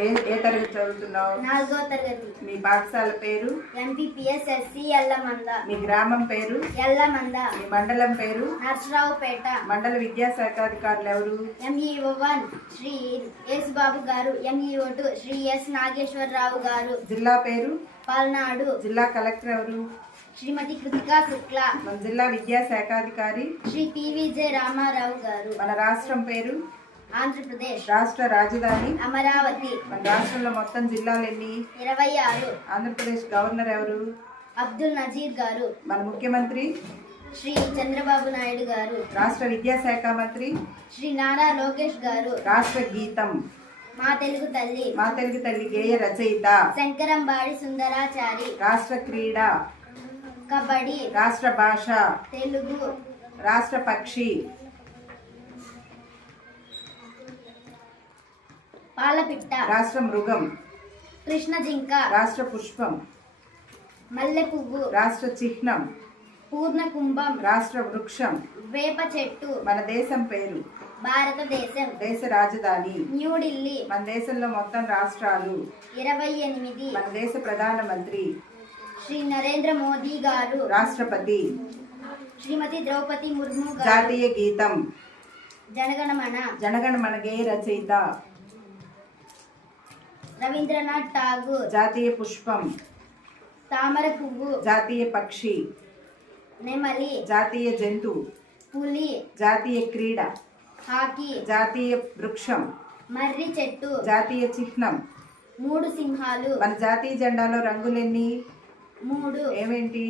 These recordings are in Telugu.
ఏ తరగతి చదువుతున్నావు? 4వ తరగతి. మీ పాఠశాల పేరు? MPPS SC Ellamanda. మీ గ్రామం పేరు? ఎల్లమంద. మీ మండలం పేరు? నర్సరావుపేట. మండల విద్యాశాఖాధికారులు ఎవరు? ఎంఈఓ 1 శ్రీ ఎస్ బాబు గారు, ఎంఈఓ 2 శ్రీ ఎస్ నాగేశ్వరరావు గారు. జిల్లా పేరు? పల్నాడు. జిల్లా కలెక్టర్ ఎవరు? శ్రీమతి కృతికా శుక్ల. మన జిల్లా విద్యాశాఖాధికారి? శ్రీ పివిజే రామారావు గారు. మన రాష్ట్రం పేరు? ఆంధ్రప్రదేశ్. రాష్ట్ర రాజధాని? అమరావతి. మన రాష్ట్రంలో మొత్తం జిల్లాలు ఎన్ని? 26. ఆంధ్రప్రదేశ్ గవర్నర్ ఎవరు? అబ్దుల్ నజీర్ గారు. మన ముఖ్యమంత్రి? శ్రీ చంద్రబాబు నాయుడు గారు. రాష్ట్ర విద్యాశాఖ మంత్రి? శ్రీ నారా లోకేష్ గారు. రాష్ట్ర గీతం? మా తెలుగు తల్లి. మా తెలుగు తల్లి గేయ రచయిత? శంకరంబాడి సుందరాచారి. రాష్ట్ర క్రీడ? కబడ్డీ. రాష్ట్ర భాష? తెలుగు. రాష్ట్ర పక్షి? పాలపిట్ట. రాష్ట్ర మృగం? కృష్ణ జింక. రాష్ట్ర పుష్పం? మల్లె పువ్వు. రాష్ట్ర చిహ్నం? పూర్ణ కుంభం. రాష్ట్ర వృక్షం? వేప చెట్టు. మన దేశం పేరు? భారతదేశం. దేశ రాజధాని? న్యూఢిల్లీ. మన దేశంలో మొత్తం రాష్ట్రాలు? 28. మన దేశ ప్రధానమంత్రి? శ్రీ నరేంద్ర మోదీ గారు. రాష్ట్రపతి? శ్రీమతి ద్రౌపది ముర్ము గారు. జాతీయ గీతం? జనగణమన. జనగణమన గేయ రచయిత? రవీంద్రనాథ్ ఠాగూర్. జాతీయ పుష్పం? తామర పువ్వు. జాతీయ పక్షి? నెమలి. జాతీయ జంతువు? పులి. జాతీయ క్రీడ? హాకీ. జాతీయ వృక్షం? మర్రి చెట్టు. జాతీయ చిహ్నం? 3 సింహాలు. మన జాతీయ జెండాలో రంగులెన్ని? 3. ఏమేంటి?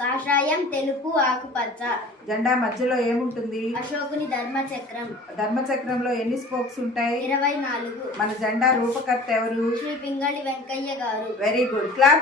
కాషాయం, తెలుపు, ఆకుపచ్చ. జెండా మధ్యలో ఏముంటుంది? అశోకుని ధర్మచక్రం. ధర్మచక్రంలో ఎన్ని స్పోక్స్ ఉంటాయి? 24. మన జెండా రూపకర్త ఎవరు? శ్రీ పింగళి వెంకయ్య గారు. Very good, claps.